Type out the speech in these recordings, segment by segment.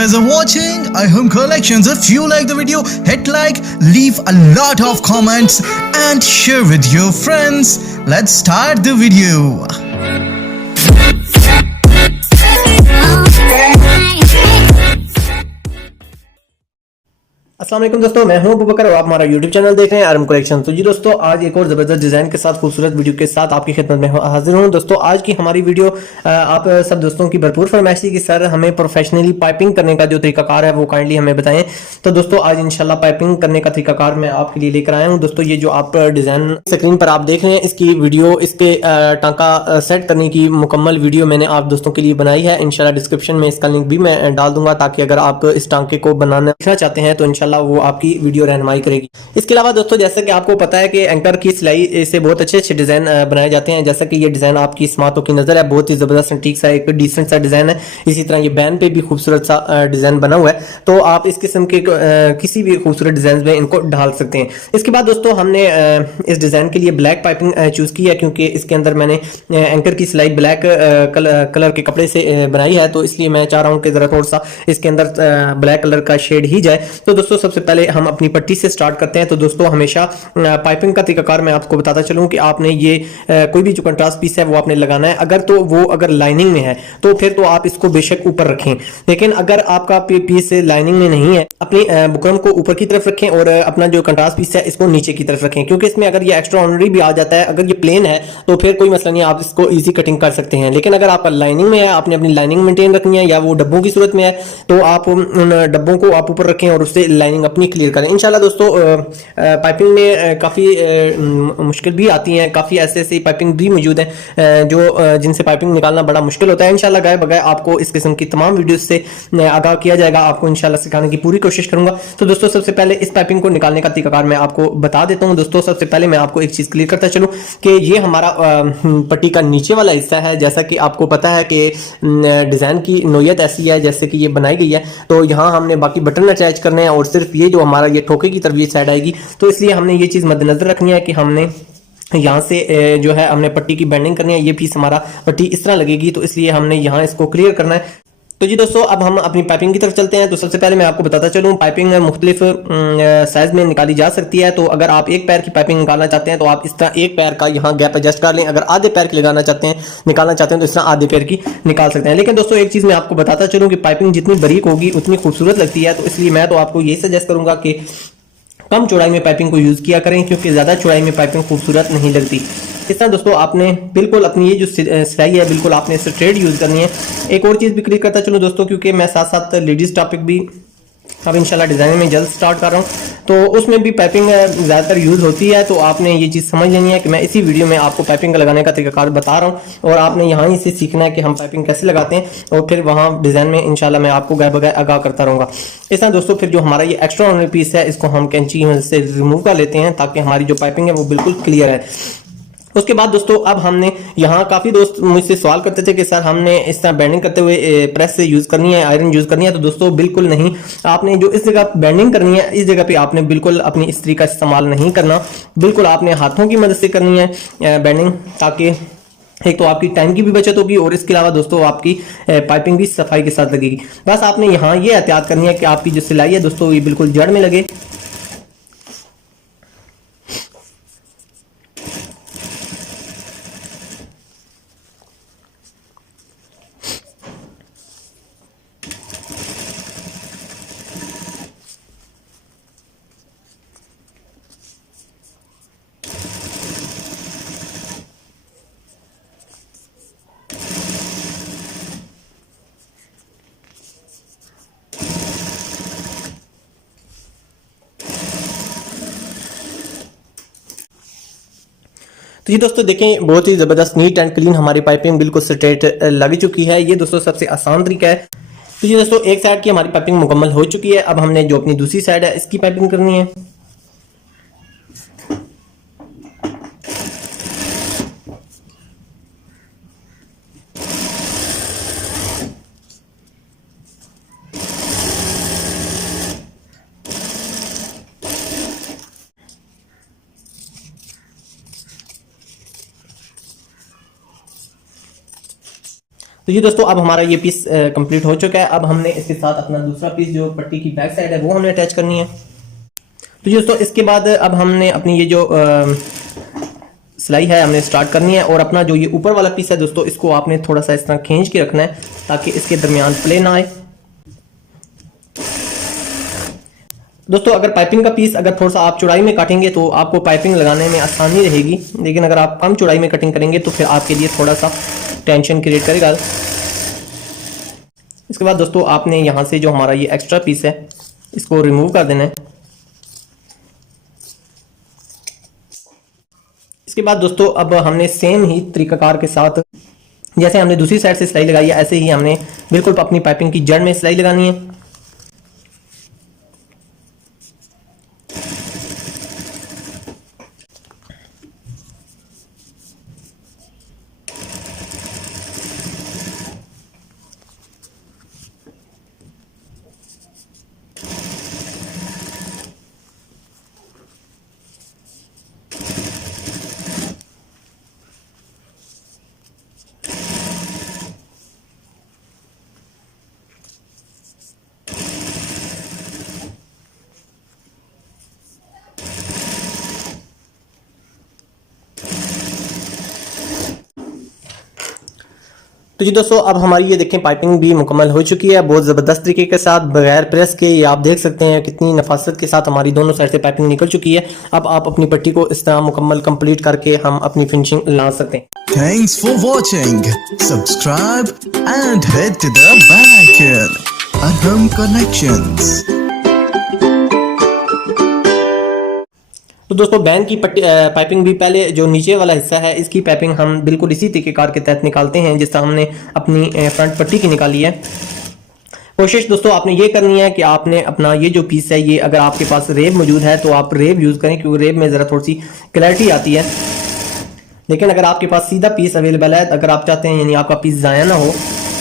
guys are watching iHome Collections. If you like the video, hit like, leave a lot of comments and share with your friends. Let's start the video. अस्सलाम वालेकुम दोस्तों, मैं हूं अबू बकर और आप हमारा YouTube channel देख रहे हैं आरएम कलेक्शन। तो जी दोस्तों, आज एक और ज़बरदस्त डिज़ाइन के साथ खूबसूरत वीडियो के साथ आपकी खिदमत में हाजिर हूं। दोस्तों, आज की हमारी वीडियो आप सब दोस्तों की भरपूर फरमाइश थी कि सर हमें प्रोफेशनली पाइपिंग करने का जो तरीकाकार है वो काइंडली हमें बताएं। तो दोस्तों, आज इंशाल्लाह पाइपिंग करने का तरीकाकार मैं आपके लिए लेकर आया हूँ। दोस्तों, ये जो आप डिज़ाइन स्क्रीन पर आप देख रहे हैं, इसकी वीडियो, इसके टांका सेट करने की मुकम्मल वीडियो मैंने आप दोस्तों के लिए बनाई है। इंशाल्लाह डिस्क्रिप्शन में इसका लिंक भी मैं डाल दूंगा, ताकि अगर आप इस टांके को बनाना चाहते हैं तो इंशाल्लाह वो आपकी वीडियो रहनुमाई करेगी। इसके अलावा दोस्तों, जैसे कि आपको पता है कि एंकर की सिलाई से बहुत अच्छे अच्छे डिजाइन बनाए जाते हैं। जैसा कि ये डिजाइन आपकी स्मार्टों की नजर है, बहुत ही जबरदस्त ठीक सा एक डिसेंट सा डिजाइन है। इसी तरह ये बैन पे भी खूबसूरत सा डिजाइन बना हुआ है, तो आप इस किस्म के किसी भी खूबसूरत डिजाइन में इनको ढाल सकते हैं। इसके बाद दोस्तों, हमने इस डिजाइन के लिए ब्लैक पाइपिंग चूज की है, क्योंकि इसके अंदर मैंने एंकर की सिलाई ब्लैक कलर के कपड़े से बनाई है, तो इसलिए मैं चाह रहा हूँ कि जरा थोड़ा सा इसके अंदर ब्लैक कलर का शेड ही जाए। तो दोस्तों, सबसे पहले हम अपनी पट्टी से स्टार्ट करते हैं। तो दोस्तों, हमेशा पाइपिंग का तरीकाकार मैं आपको बताता चलूं कि आपने ये कोई भी जो कंट्रास्ट पीस है वो आपने लगाना है। अगर लाइनिंग में है तो फिर तो आप इसको बेशक ऊपर रखें, लेकिन अगर आपका पीस लाइनिंग में नहीं है, अपनी बुकरम को ऊपर की तरफ रखें और अपना जो कंट्रास्ट पीस है इसको नीचे की तरफ रखें, क्योंकि इसमें अगर ये एक्स्ट्रा ऑर्डिनरी भी आ जाता है, अगर ये प्लेन है तो फिर कोई मसला नहीं, आप इसको ईजी कटिंग कर सकते हैं। लेकिन अगर आपका लाइनिंग में है, आपने अपनी लाइनिंग मेंटेन रखनी है, या वो डब्बों की सूरत में है, तो आप उन डब्बों को आप ऊपर रखें और उससे लाइनिंग अपनी क्लियर करें। इंशाल्लाह दोस्तों, पाइपिंग में काफ़ी मुश्किल भी आती हैं, काफ़ी ऐसे पाइपिंग भी मौजूद हैं जो जिनसे पाइपिंग निकालना बड़ा मुश्किल होता है। इंशाल्लाह गाय बगाए आपको इस किस्म की तमाम वीडियोस से आगाह किया जाएगा, आपको इंशाल्लाह सिखाने की पूरी कोशिश करूंगा। तो दोस्तों, सबसे पहले इस पाइपिंग को निकालने का तरीकाकार मैं आपको बता देता हूँ। दोस्तों, सबसे पहले मैं आपको एक चीज़ क्लियर करता चलूँ कि ये हमारा पट्टी का नीचे वाला हिस्सा है। जैसा कि आपको पता है कि डिज़ाइन की नोयत ऐसी है जैसे कि ये बनाई गई है, तो यहाँ हमने बाकी बटन अटैच करने हैं और सिर्फ ये जो हमारा ये ठोके की तरफ ये साइड आएगी, तो इसलिए हमने ये चीज़ मद्देनजर रखनी है कि हमने यहाँ से जो है हमने पट्टी की बेंडिंग करनी है। ये पीस हमारा पट्टी इस तरह लगेगी, तो इसलिए हमने यहाँ इसको क्लियर करना है। तो जी दोस्तों, अब हम अपनी पाइपिंग की तरफ चलते हैं। तो सबसे पहले मैं आपको बताता चलूँ, पाइपिंग मुख्तलिफ साइज में निकाली जा सकती है। तो अगर आप एक पैर की पाइपिंग निकालना चाहते हैं तो आप इस तरह एक पैर का यहाँ गैप एडजस्ट कर लें। अगर आधे पैर की निकालना चाहते हैं तो इस तरह आधे पैर की निकाल सकते हैं। लेकिन दोस्तों, एक चीज़ मैं आपको बताता चलूँ कि पाइपिंग जितनी बारीक होगी उतनी खूबसूरत लगती है, तो इसलिए मैं तो आपको यही सजेस्ट करूँगा कि कम चौड़ाई में पाइपिंग को यूज़ किया करें, क्योंकि ज़्यादा चौड़ाई में पाइपिंग खूबसूरत नहीं लगती। इस तरह दोस्तों, आपने बिल्कुल अपनी ये जो सिलाई है बिल्कुल आपने स्ट्रेट यूज़ करनी है। एक और चीज़ भी क्लियर करता चलो दोस्तों, क्योंकि मैं साथ साथ लेडीज़ टॉपिक भी अब इंशाल्लाह डिज़ाइन में जल्द स्टार्ट कर रहा हूँ, तो उसमें भी पाइपिंग ज़्यादातर यूज़ होती है। तो आपने ये चीज़ समझ लेनी है कि मैं इसी वीडियो में आपको पाइपिंग लगाने का तरीकाकार बता रहा हूँ, और आपने यहाँ ही से सीखना है कि हम पाइपिंग कैसे लगाते हैं, और फिर वहाँ डिज़ाइन में इंशाल्लाह मैं आपको गाय बगाए आगाह करता रहूँगा। इस तरह दोस्तों, फिर जो हमारा ये एक्स्ट्रा ऑर्डिनरी पीस है इसको हम कैंची से रिमूव कर लेते हैं, ताकि हमारी जो पाइपिंग है वो बिल्कुल क्लियर है। उसके बाद दोस्तों, अब हमने यहाँ काफ़ी दोस्त मुझसे सवाल करते थे कि सर हमने इस तरह बेंडिंग करते हुए प्रेस से यूज़ करनी है, आयरन यूज़ करनी है। तो दोस्तों, बिल्कुल नहीं। आपने जो इस जगह बेंडिंग करनी है, इस जगह पे आपने बिल्कुल अपनी इस्त्री का इस्तेमाल नहीं करना, बिल्कुल आपने हाथों की मदद से करनी है बेंडिंग, ताकि एक तो आपकी टाइम की भी बचत होगी और इसके अलावा दोस्तों आपकी पाइपिंग भी सफाई के साथ लगेगी। बस आपने यहाँ ये एहतियात करनी है कि आपकी जो सिलाई है दोस्तों ये बिल्कुल जड़ में लगे। तो ये दोस्तों देखें, बहुत ही ज़बरदस्त नीट एंड क्लीन हमारी पाइपिंग बिल्कुल स्ट्रेट लग चुकी है। ये दोस्तों सबसे आसान तरीका है। तो ये दोस्तों, एक साइड की हमारी पाइपिंग मुकम्मल हो चुकी है। अब हमने जो अपनी दूसरी साइड है इसकी पाइपिंग करनी है। तो जी दोस्तों, अब हमारा ये पीस कंप्लीट हो चुका है। अब हमने इसके साथ अपना दूसरा पीस जो पट्टी की बैक साइड है वो हमने अटैच करनी है। तो जी दोस्तों, इसके बाद अब हमने अपनी ये जो सिलाई है हमने स्टार्ट करनी है। और अपना जो ये ऊपर वाला पीस है दोस्तों, इसको आपने थोड़ा सा इस तरह खींच के रखना है ताकि इसके दरमियान प्ले ना आए। दोस्तों, अगर पाइपिंग का पीस अगर थोड़ा सा आप चौड़ाई में काटेंगे तो आपको पाइपिंग लगाने में आसानी रहेगी, लेकिन अगर आप कम चौड़ाई में कटिंग करेंगे तो फिर आपके लिए थोड़ा सा टेंशन क्रिएट करेगा। इसके बाद दोस्तों, आपने यहाँ से जो हमारा ये एक्स्ट्रा पीस है इसको रिमूव कर देना है। इसके बाद दोस्तों, अब हमने सेम ही तरीकाकार के साथ जैसे हमने दूसरी साइड से सिलाई लगाई है, ऐसे ही हमने बिल्कुल अपनी पाइपिंग की जड़ में सिलाई लगानी है। तो जी दोस्तों, अब हमारी ये देखें पाइपिंग भी मुकम्मल हो चुकी है बहुत ज़बरदस्त तरीके के साथ, बगैर प्रेस के। ये आप देख सकते हैं कितनी नफासत के साथ हमारी दोनों साइड से पाइपिंग निकल चुकी है। अब आप अपनी पट्टी को इस तरह मुकम्मल कंप्लीट करके हम अपनी फिनिशिंग ला सकते हैं। Thanks for watching. Subscribe and hit the bell icon. Arham Collections. तो दोस्तों, बैंड की पाइपिंग भी पहले जो नीचे वाला हिस्सा है इसकी पाइपिंग हम बिल्कुल इसी तरीकेकार के तहत निकालते हैं जिस तरह हमने अपनी फ्रंट पट्टी की निकाली है। कोशिश दोस्तों आपने ये करनी है कि आपने अपना ये जो पीस है, ये अगर आपके पास रेब मौजूद है तो आप रेब यूज़ करें, क्योंकि रेब में ज़रा थोड़ी सी क्लैरिटी आती है। लेकिन अगर आपके पास सीधा पीस अवेलेबल है, अगर आप चाहते हैं यानी आपका पीस ज़ाया ना हो,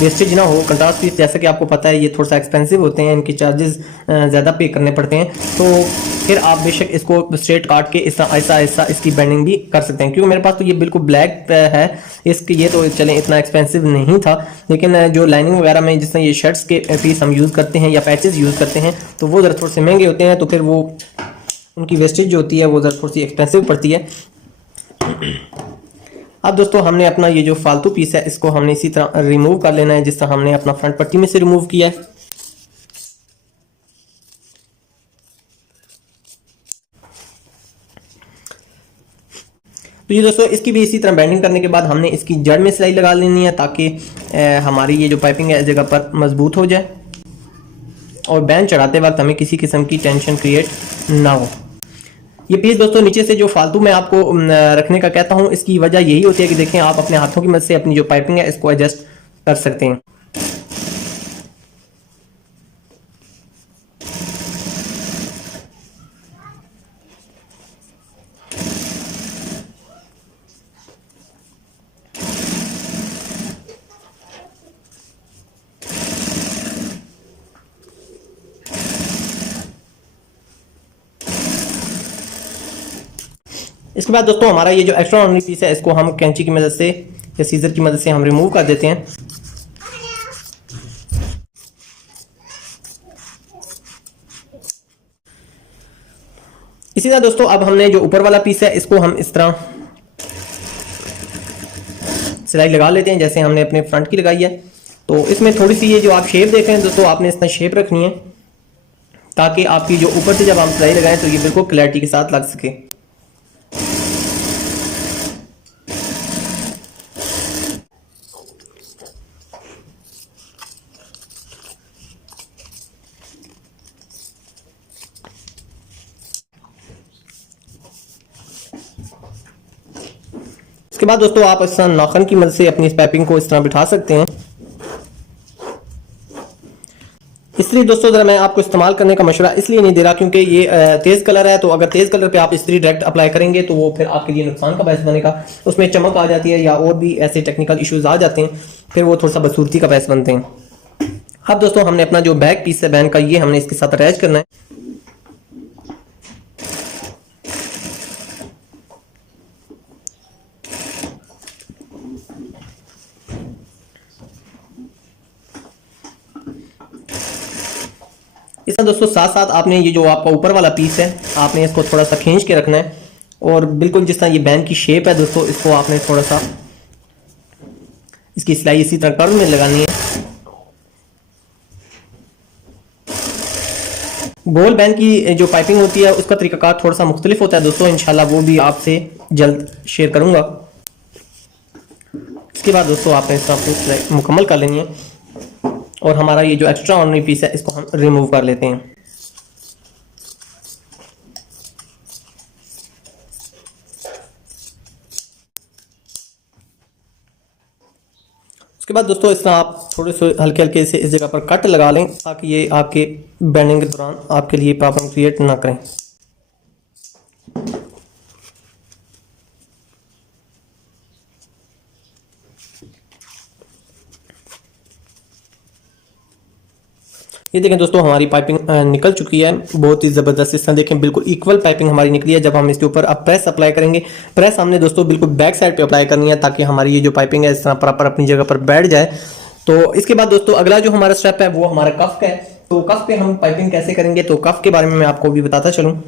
वेस्टेज ना हो, कंट्रास्ट पीस जैसे कि आपको पता है ये थोड़ा सा एक्सपेंसिव होते हैं, इनके चार्जेस ज़्यादा पे करने पड़ते हैं, तो फिर आप बेशक इसको स्ट्रेट काट के ऐसा ऐसा इसकी बेंडिंग भी कर सकते हैं। क्योंकि मेरे पास तो ये बिल्कुल ब्लैक है, इसके ये तो चलें इतना एक्सपेंसिव नहीं था, लेकिन जो लाइनिंग वगैरह में जिस तरह ये शर्ट्स के पीस हम यूज़ करते हैं या पैचेस यूज़ करते हैं तो वो ज़रा थोड़े से महंगे होते हैं, तो फिर वो उनकी वेस्टेज जो होती है वो ज़रा थोड़ी सी एक्सपेंसिव पड़ती है। अब दोस्तों, हमने अपना ये जो फालतू पीस है इसको हमने इसी तरह रिमूव कर लेना है जिस तरह हमने अपना फ्रंट पट्टी में से रिमूव किया है। तो ये दोस्तों, इसकी भी इसी तरह बेंडिंग करने के बाद हमने इसकी जड़ में सिलाई लगा लेनी है ताकि हमारी ये जो पाइपिंग है इस जगह पर मजबूत हो जाए और बैंड चढ़ाते वक्त हमें किसी किस्म की टेंशन क्रिएट ना हो। ये पीस दोस्तों नीचे से जो फालतू मैं आपको रखने का कहता हूँ, इसकी वजह यही होती है कि देखें आप अपने हाथों की मदद से अपनी जो पाइपिंग है इसको एडजस्ट कर सकते हैं। इसके बाद दोस्तों, हमारा ये जो एक्स्ट्रा ऑर्डिनरी पीस है इसको हम कैंची की मदद से या सीजर की मदद से हम रिमूव कर देते हैं। इसी तरह दोस्तों, अब हमने जो ऊपर वाला पीस है इसको हम इस तरह सिलाई लगा लेते हैं जैसे हमने अपने फ्रंट की लगाई है। तो इसमें थोड़ी सी ये जो आप शेप देख रहे हैं दोस्तों, आपने इस तरह शेप रखनी है ताकि आपकी जो ऊपर से जब हम सिलाई लगाएं तो ये बिल्कुल क्लैरिटी के साथ लग सके। इसके बाद दोस्तों, आप इस तरह नाखून की मदद से अपनी इस पाइपिंग को इस तरह बिठा सकते हैं। इस्त्री दोस्तों ज़रा मैं आपको इस्तेमाल करने का मशवरा इसलिए नहीं दे रहा क्योंकि ये तेज़ कलर है, तो अगर तेज़ कलर पे आप इस्त्री डायरेक्ट अप्लाई करेंगे तो वो फिर आपके लिए नुकसान का बायस बनेगा, उसमें चमक आ जाती है या और भी ऐसे टेक्निकल इश्यूज आ जाते हैं, फिर वो थोड़ा सा बदसूरती का बायस बनते हैं। अब दोस्तों, हमने अपना जो बैक पीस है बैन का, ये हमने इसके साथ अटैच करना है। इसका दोस्तों साथ साथ आपने ये जो आपका ऊपर वाला पीस है आपने इसको थोड़ा सा खींच के रखना है और बिल्कुल जिस तरह ये बैंड की शेप है दोस्तों इसको आपने थोड़ा सा इसकी सिलाई इसी तरह कर्व में लगानी है। गोल बैंड की जो पाइपिंग होती है उसका तरीकाकार थोड़ा सा मुख्तलिफ होता है दोस्तों, इंशाल्लाह वो भी आपसे जल्द शेयर करूंगा। इसके बाद दोस्तों आपने इसका पूरी मुकम्मल कर लेनी है और हमारा ये जो एक्स्ट्रा ऑर्डिनरी पीस है इसको हम रिमूव कर लेते हैं। उसके बाद दोस्तों इसका आप थोड़े से हल्के हल्के से इस जगह पर कट लगा लें ताकि ये आपके बेंडिंग के दौरान आपके लिए प्रॉब्लम क्रिएट ना करें। ये देखें दोस्तों हमारी पाइपिंग निकल चुकी है बहुत ही ज़बरदस्त। इस तरह देखें बिल्कुल इक्वल पाइपिंग हमारी निकली है। जब हम इसके ऊपर अब प्रेस अप्लाई करेंगे, प्रेस हमने दोस्तों बिल्कुल बैक साइड पे अप्लाई करनी है ताकि हमारी ये जो पाइपिंग है इस तरह प्रॉपर अपनी जगह पर बैठ जाए। तो इसके बाद दोस्तों अगला जो हमारा स्टेप है वो हमारा कफ का है। तो कफ पे हम पाइपिंग कैसे करेंगे, तो कफ के बारे में मैं आपको भी बताता चलूँ।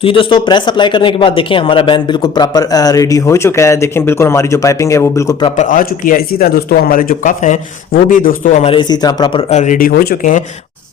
तो ये दोस्तों प्रेस अप्लाई करने के बाद देखें हमारा बैंड बिल्कुल प्रॉपर रेडी हो चुका है। देखें बिल्कुल हमारी जो पाइपिंग है वो बिल्कुल प्रॉपर आ चुकी है। इसी तरह दोस्तों हमारे जो कफ हैं वो भी दोस्तों हमारे इसी तरह प्रॉपर रेडी हो चुके हैं।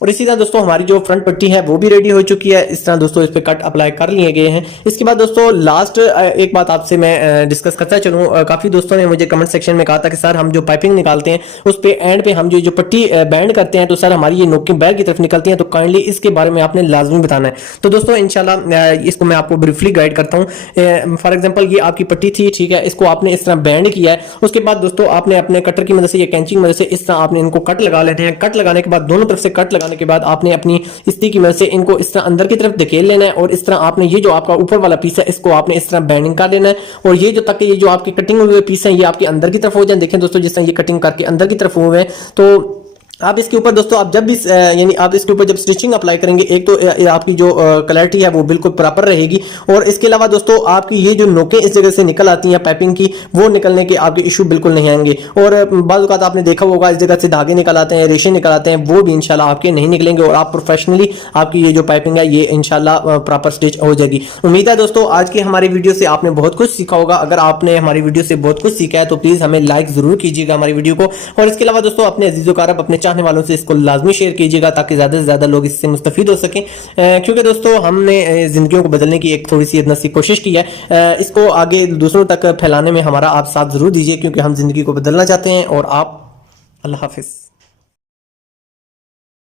और इसी तरह दोस्तों हमारी जो फ्रंट पट्टी है वो भी रेडी हो चुकी है। इस तरह दोस्तों इस पे कट अप्लाई कर लिए गए हैं। इसके बाद दोस्तों लास्ट एक बात आपसे मैं डिस्कस करता चलूँ। काफ़ी दोस्तों ने मुझे कमेंट सेक्शन में कहा था कि सर हम जो पाइपिंग निकालते हैं उस पे एंड पे हम जो पट्टी बैंड करते हैं तो सर हमारी ये नोक की बैक की तरफ निकलती है, तो काइंडली इसके बारे में आपने लाजमी बताना है। तो दोस्तों इंशाल्लाह इसको मैं आपको ब्रीफली गाइड करता हूँ। फॉर एग्जाम्पल ये आपकी पट्टी थी, ठीक है, इसको आपने इस तरह बैंड किया है। उसके बाद दोस्तों आपने अपने कटर की मदद से या कैंची की मदद से इस तरह आपने इनको कट लगा लेने हैं। कट लगाने के बाद दोनों तरफ से कट लगाने के बाद आपने अपनी इस्त्री की मदद से इनको इस तरह अंदर की तरफ धकेल लेना है और इस तरह आपने ये जो आपका ऊपर वाला पीस है इसको आपने इस तरह बैंडिंग कर लेना है। और ये जो तक ये जो आपकी कटिंग हुए पीस है ये आपके अंदर की तरफ हो जाए। देखें दोस्तों जिस तरह ये कटिंग करके अंदर की तरफ हुए हैं, तो आप इसके ऊपर दोस्तों आप जब भी यानी आप इसके ऊपर जब स्टिचिंग अप्लाई करेंगे एक तो आपकी जो क्लैरिटी है वो बिल्कुल प्रॉपर रहेगी। और इसके अलावा दोस्तों आपकी ये जो नोकें इस जगह से निकल आती हैं पाइपिंग की, वो निकलने के आपके इशू बिल्कुल नहीं आएंगे। और बाज़ औक़ात आपने देखा होगा इस जगह से धागे निकल आते हैं, रेशे निकल आते हैं, वो भी इंशाल्लाह आपके नहीं निकलेंगे और आप प्रोफेशनली आपकी ये जो पाइपिंग है ये इंशाल्लाह प्रॉपर स्टिच हो जाएगी। उम्मीद है दोस्तों आज की हमारी वीडियो से आपने बहुत कुछ सीखा होगा। अगर आपने हमारी वीडियो से बहुत कुछ सीखा है तो प्लीज़ हमें लाइक ज़रूर कीजिएगा हमारी वीडियो को। और इसके अलावा दोस्तों अपने अजीज़ व अक़ारब अपने चाहने वालों से इसको लाजमी शेयर कीजिएगा ताकि ज़्यादा से ज़्यादा लोग इससे मुस्तफ़ीद हो सकें, क्योंकि दोस्तों हमने ज़िंदगियों को बदलने की एक थोड़ी सी इतना सी कोशिश की है। इसको आगे दूसरों तक फैलाने में हमारा आप साथ ज़रूर दीजिए, क्योंकि हम ज़िंदगी को बदलना चाहते हैं। और आप, अल्लाह हाफिज़।